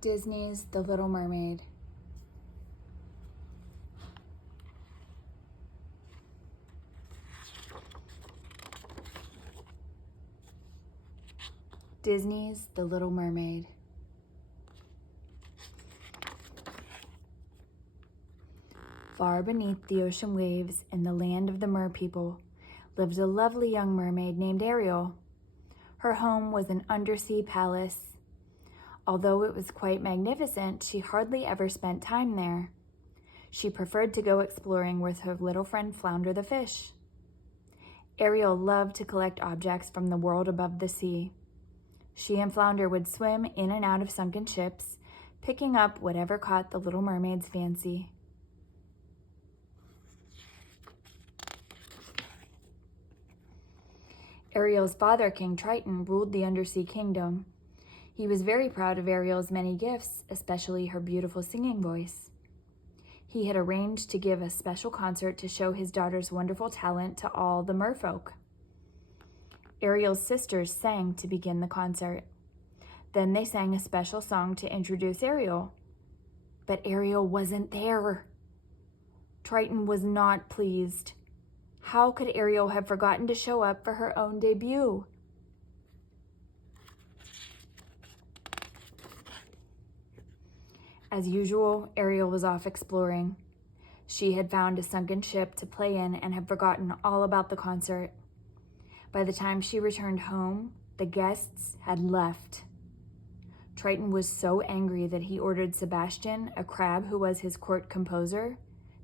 Disney's The Little Mermaid. Disney's The Little Mermaid. Far beneath the ocean waves in the land of the mer people lived a lovely young mermaid named Ariel. Her home was an undersea palace. Although it was quite magnificent, she hardly ever spent time there. She preferred to go exploring with her little friend Flounder the fish. Ariel loved to collect objects from the world above the sea. She and Flounder would swim in and out of sunken ships, picking up whatever caught the little mermaid's fancy. Ariel's father, King Triton, ruled the undersea kingdom. He was very proud of Ariel's many gifts, especially her beautiful singing voice. He had arranged to give a special concert to show his daughter's wonderful talent to all the merfolk. Ariel's sisters sang to begin the concert. Then they sang a special song to introduce Ariel. But Ariel wasn't there. Triton was not pleased. How could Ariel have forgotten to show up for her own debut? As usual, Ariel was off exploring. She had found a sunken ship to play in and had forgotten all about the concert. By the time she returned home, the guests had left. Triton was so angry that he ordered Sebastian, a crab who was his court composer,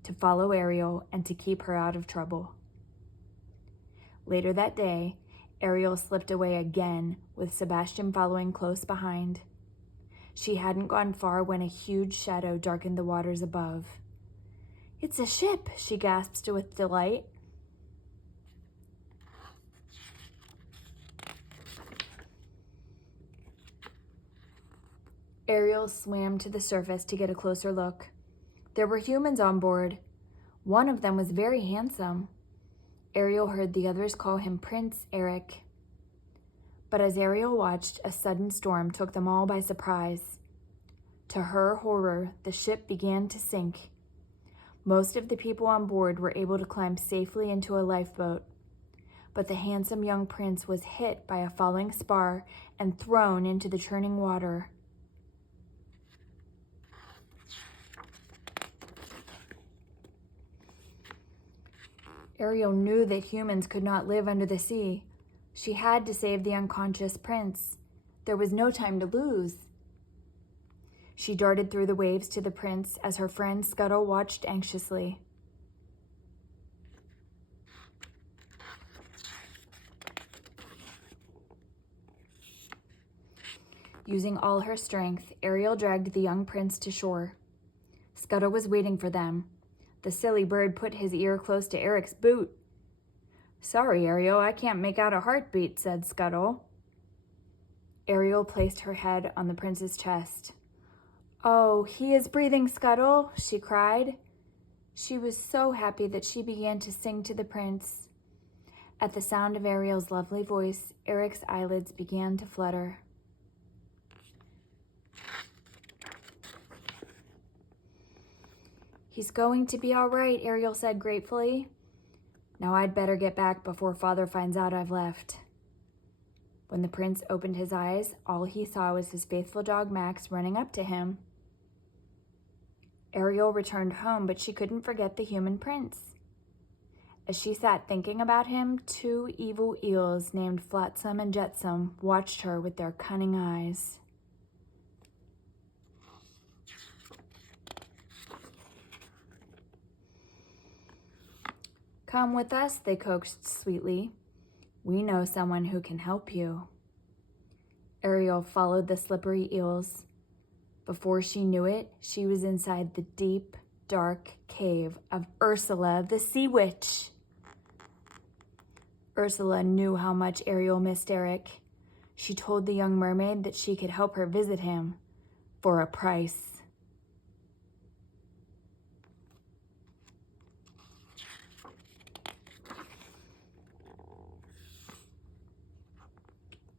to follow Ariel and to keep her out of trouble. Later that day, Ariel slipped away again, with Sebastian following close behind. She hadn't gone far when a huge shadow darkened the waters above. "It's a ship," she gasped with delight. Ariel swam to the surface to get a closer look. There were humans on board. One of them was very handsome. Ariel heard the others call him Prince Eric. But as Ariel watched, a sudden storm took them all by surprise. To her horror, the ship began to sink. Most of the people on board were able to climb safely into a lifeboat, but the handsome young prince was hit by a falling spar and thrown into the churning water. Ariel knew that humans could not live under the sea. She had to save the unconscious prince. There was no time to lose. She darted through the waves to the prince as her friend Scuttle watched anxiously. Using all her strength, Ariel dragged the young prince to shore. Scuttle was waiting for them. The silly bird put his ear close to Eric's boot. "Sorry, Ariel, I can't make out a heartbeat," said Scuttle. Ariel placed her head on the prince's chest. "Oh, he is breathing, Scuttle," she cried. She was so happy that she began to sing to the prince. At the sound of Ariel's lovely voice, Eric's eyelids began to flutter. "He's going to be all right," Ariel said gratefully. "Now I'd better get back before Father finds out I've left." When the prince opened his eyes, all he saw was his faithful dog Max running up to him. Ariel returned home, but she couldn't forget the human prince. As she sat thinking about him, two evil eels named Flotsam and Jetsam watched her with their cunning eyes. "Come with us," they coaxed sweetly. "We know someone who can help you." Ariel followed the slippery eels. Before she knew it, she was inside the deep, dark cave of Ursula, the sea witch. Ursula knew how much Ariel missed Eric. She told the young mermaid that she could help her visit him for a price.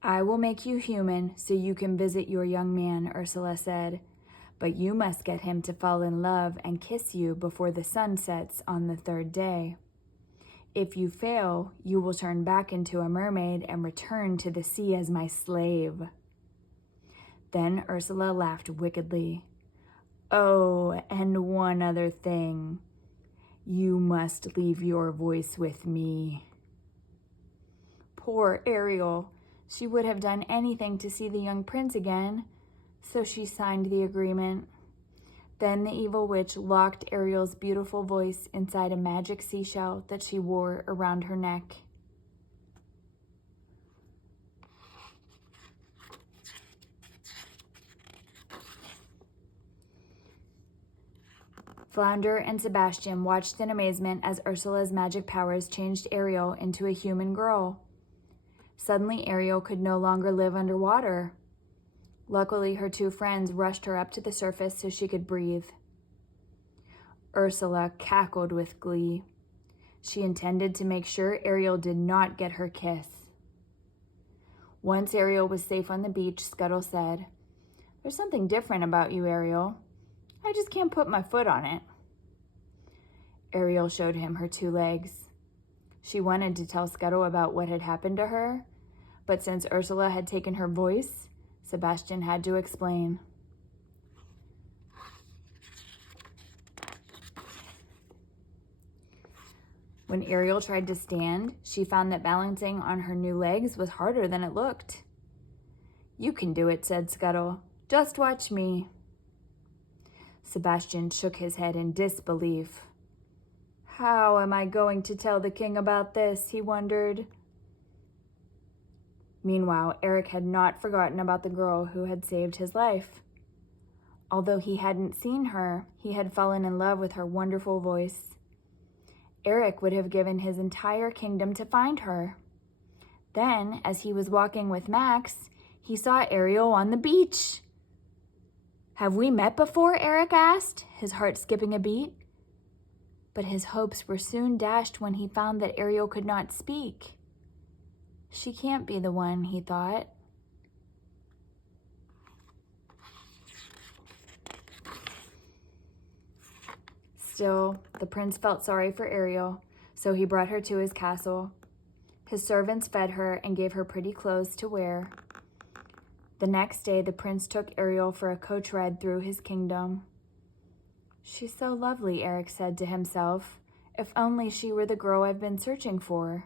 I will make you human so you can visit your young man, Ursula said, but you must get him to fall in love and kiss you before the sun sets on the third day. If you fail, you will turn back into a mermaid and return to the sea as my slave. Then Ursula laughed wickedly. Oh, and one other thing. You must leave your voice with me. Poor Ariel. She would have done anything to see the young prince again, so she signed the agreement. Then the evil witch locked Ariel's beautiful voice inside a magic seashell that she wore around her neck. Flounder and Sebastian watched in amazement as Ursula's magic powers changed Ariel into a human girl. Suddenly, Ariel could no longer live underwater. Luckily, her two friends rushed her up to the surface so she could breathe. Ursula cackled with glee. She intended to make sure Ariel did not get her kiss. Once Ariel was safe on the beach, Scuttle said, "There's something different about you, Ariel. I just can't put my foot on it." Ariel showed him her two legs. She wanted to tell Scuttle about what had happened to her, but since Ursula had taken her voice, Sebastian had to explain. When Ariel tried to stand, she found that balancing on her new legs was harder than it looked. "You can do it," said Scuttle. "Just watch me." Sebastian shook his head in disbelief. How am I going to tell the king about this? He wondered. Meanwhile, Eric had not forgotten about the girl who had saved his life. Although he hadn't seen her, he had fallen in love with her wonderful voice. Eric would have given his entire kingdom to find her. Then, as he was walking with Max, he saw Ariel on the beach. "Have we met before?" Eric asked, his heart skipping a beat. But his hopes were soon dashed when he found that Ariel could not speak. She can't be the one, he thought. Still, the prince felt sorry for Ariel, so he brought her to his castle. His servants fed her and gave her pretty clothes to wear. The next day, the prince took Ariel for a coach ride through his kingdom. "She's so lovely," Eric said to himself. "If only she were the girl I've been searching for."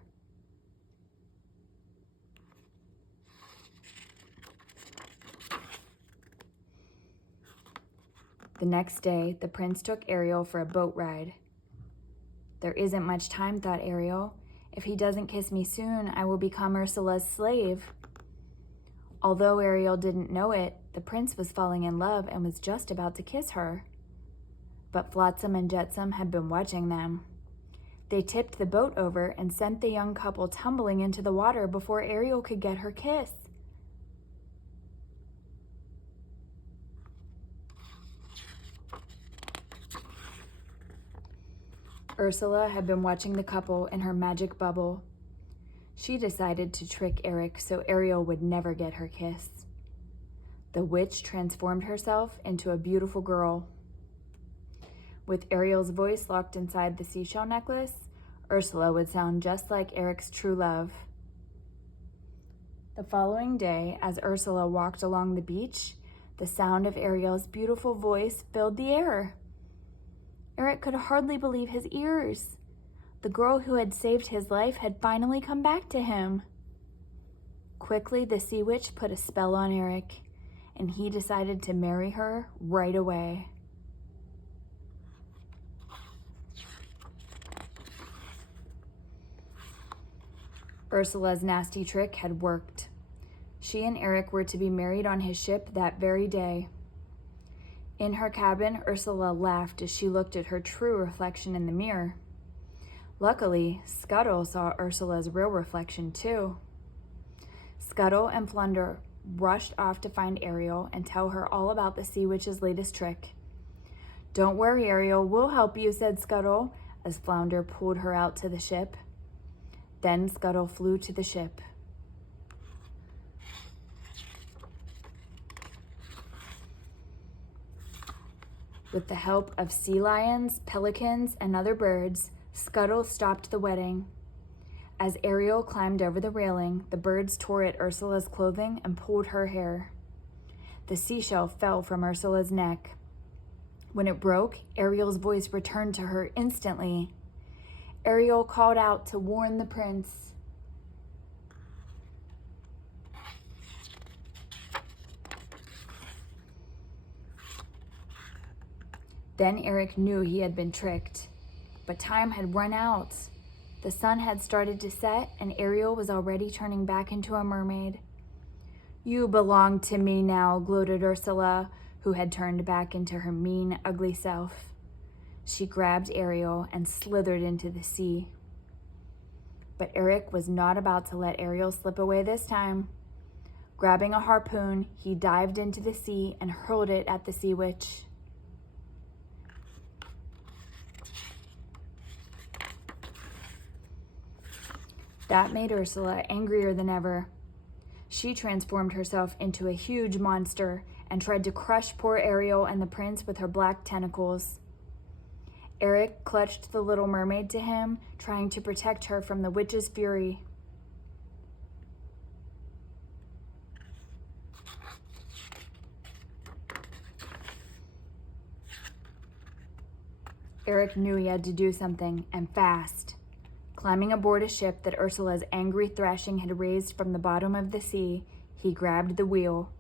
The next day, the prince took Ariel for a boat ride. "There isn't much time," thought Ariel. "If he doesn't kiss me soon, I will become Ursula's slave." Although Ariel didn't know it, the prince was falling in love and was just about to kiss her. But Flotsam and Jetsam had been watching them. They tipped the boat over and sent the young couple tumbling into the water before Ariel could get her kiss. Ursula had been watching the couple in her magic bubble. She decided to trick Eric so Ariel would never get her kiss. The witch transformed herself into a beautiful girl. With Ariel's voice locked inside the seashell necklace, Ursula would sound just like Eric's true love. The following day, as Ursula walked along the beach, the sound of Ariel's beautiful voice filled the air. Eric could hardly believe his ears. The girl who had saved his life had finally come back to him. Quickly, the sea witch put a spell on Eric, and he decided to marry her right away. Ursula's nasty trick had worked. She and Eric were to be married on his ship that very day. In her cabin, Ursula laughed as she looked at her true reflection in the mirror. Luckily, Scuttle saw Ursula's real reflection too. Scuttle and Flounder rushed off to find Ariel and tell her all about the sea witch's latest trick. "Don't worry, Ariel, we'll help you," said Scuttle as Flounder pulled her out to the ship. Then Scuttle flew to the ship. With the help of sea lions, pelicans, and other birds, Scuttle stopped the wedding. As Ariel climbed over the railing, the birds tore at Ursula's clothing and pulled her hair. The seashell fell from Ursula's neck. When it broke, Ariel's voice returned to her instantly. Ariel called out to warn the prince. Then Eric knew he had been tricked, but time had run out. The sun had started to set, and Ariel was already turning back into a mermaid. "You belong to me now," gloated Ursula, who had turned back into her mean, ugly self. She grabbed Ariel and slithered into the sea. But Eric was not about to let Ariel slip away this time. Grabbing a harpoon, he dived into the sea and hurled it at the sea witch. That made Ursula angrier than ever. She transformed herself into a huge monster and tried to crush poor Ariel and the prince with her black tentacles. Eric clutched the little mermaid to him, trying to protect her from the witch's fury. Eric knew he had to do something, and fast. Climbing aboard a ship that Ursula's angry thrashing had raised from the bottom of the sea, he grabbed the wheel.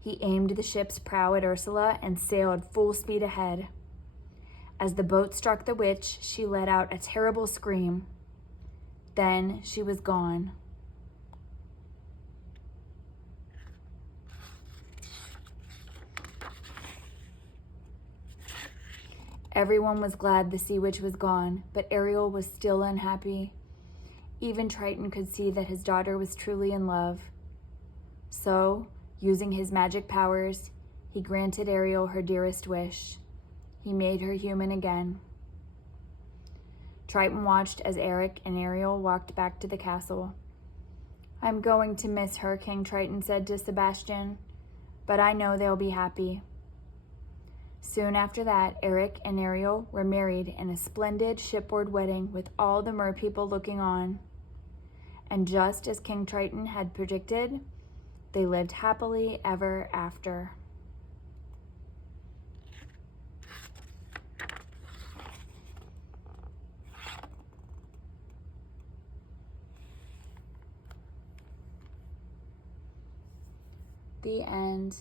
He aimed the ship's prow at Ursula and sailed full speed ahead. As the boat struck the witch, she let out a terrible scream. Then she was gone. Everyone was glad the sea witch was gone, but Ariel was still unhappy. Even Triton could see that his daughter was truly in love. So, using his magic powers, he granted Ariel her dearest wish. He made her human again. Triton watched as Eric and Ariel walked back to the castle. "I'm going to miss her," King Triton said to Sebastian, "but I know they'll be happy." Soon after that, Eric and Ariel were married in a splendid shipboard wedding with all the merpeople looking on. And just as King Triton had predicted, they lived happily ever after. The end.